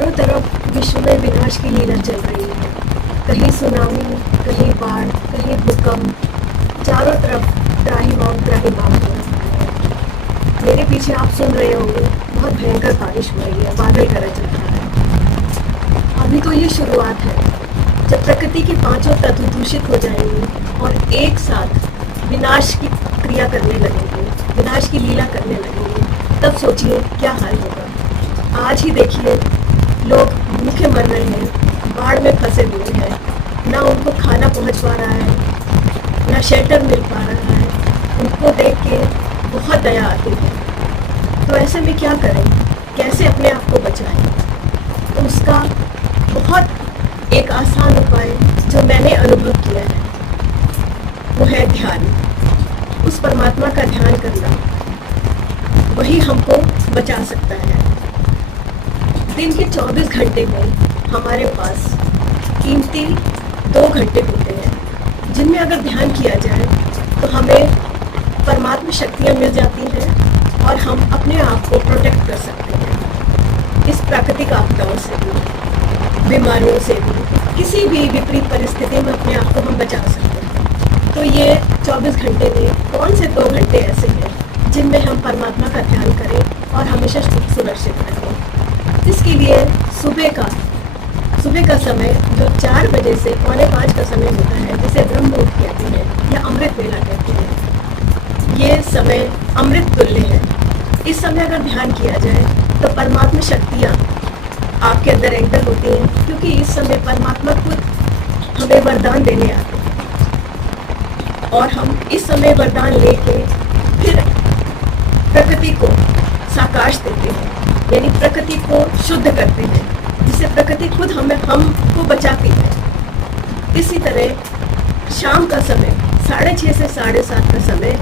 चारों तरफ विश्व में विनाश की लीला चल रही है। कहीं सुनामी, कहीं बाढ़, कहीं भूकंप, चारों तरफ त्राहिमाम त्राहिमाम हो रहा है। मेरे पीछे आप सुन रहे होंगे बहुत भयंकर बारिश हो रही है, बादल गरज रहा है। अभी तो ये शुरुआत है। जब प्रकृति के पांचों तत्व दूषित हो जाएंगे और एक साथ विनाश की क्रिया करने लगेंगे, विनाश की लीला करने लगेंगे, तब सोचिए क्या हाल होगा। आज ही देखिए लोग भूखे मर रहे हैं, बाढ़ में फंसे हुए हैं, ना उनको खाना पहुंच पा रहा है, ना शेल्टर मिल पा रहा है। उनको देख के बहुत दया आती है। तो ऐसे में क्या करें, कैसे अपने आप को बचाएं? तो उसका बहुत एक आसान उपाय जो मैंने अनुभव किया है वो है ध्यान। उस परमात्मा का ध्यान करना, वही हमको बचा सकता है। दिन के 24 घंटे में हमारे पास कीमती 2 घंटे होते हैं, जिनमें अगर ध्यान किया जाए तो हमें परमात्मा शक्तियाँ मिल जाती हैं और हम अपने आप को प्रोटेक्ट कर सकते हैं इस प्राकृतिक आपदाओं से भी, बीमारियों से भी, किसी भी विपरीत परिस्थिति में अपने आप को हम बचा सकते हैं। तो ये 24 घंटे में कौन से 2 घंटे ऐसे हैं जिनमें हम परमात्मा का ध्यान करें और हमेशा सुरक्षित रहें। इसके लिए सुबह का समय जो 4 बजे से 4:45 का समय होता है, जिसे ब्रह्म मुहूर्त कहते हैं या अमृत वेला कहते हैं, ये समय अमृत तुल्य है। इस समय अगर ध्यान किया जाए तो परमात्मा शक्तियाँ आपके अंदर एंटर होती हैं, क्योंकि इस समय परमात्मा खुद हमें वरदान देने आते हैं और हम इस समय वरदान लेके फिर प्रकृति को साकाश देते हैं, यानी प्रकृति को शुद्ध करते हैं, जिससे प्रकृति खुद हमको बचाती है। इसी तरह शाम का समय 6:30 से 7:30 का समय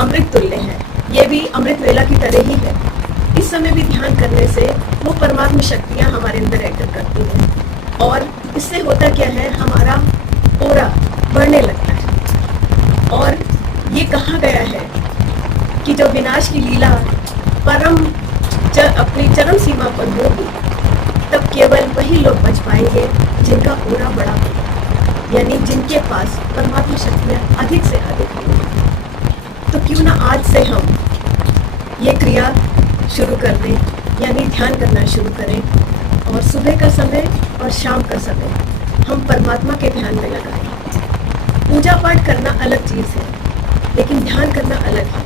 अमृत तुल्य है। ये भी अमृत वेला की तरह ही है। इस समय भी ध्यान करने से वो परमात्मा शक्तियाँ हमारे अंदर एंटर करती हैं और इससे होता क्या है, हमारा ऑरा बढ़ने लगता है। और ये कहा गया है कि जो विनाश की लीला अपनी चरम सीमा पर होगी, तब केवल वही लोग बच पाएंगे जिनका ऑरा बड़ा होगा, यानी जिनके पास परमात्मा शक्तियाँ अधिक से अधिक होंगी। तो क्यों ना आज से हम ये क्रिया शुरू कर दें, यानी ध्यान करना शुरू करें और सुबह का समय और शाम का समय हम परमात्मा के ध्यान में लगाएं। पूजा पाठ करना अलग चीज़ है, लेकिन ध्यान करना अलग है।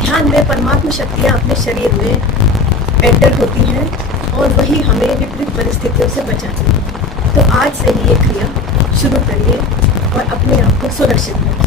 ध्यान में परमात्मा शक्तियाँ अपने शरीर में एंटर होती हैं और वही हमें विपरीत परिस्थितियों से बचाती है। तो आज से ही ये क्रिया शुरू करिए और अपने आप को सुरक्षित रखिए।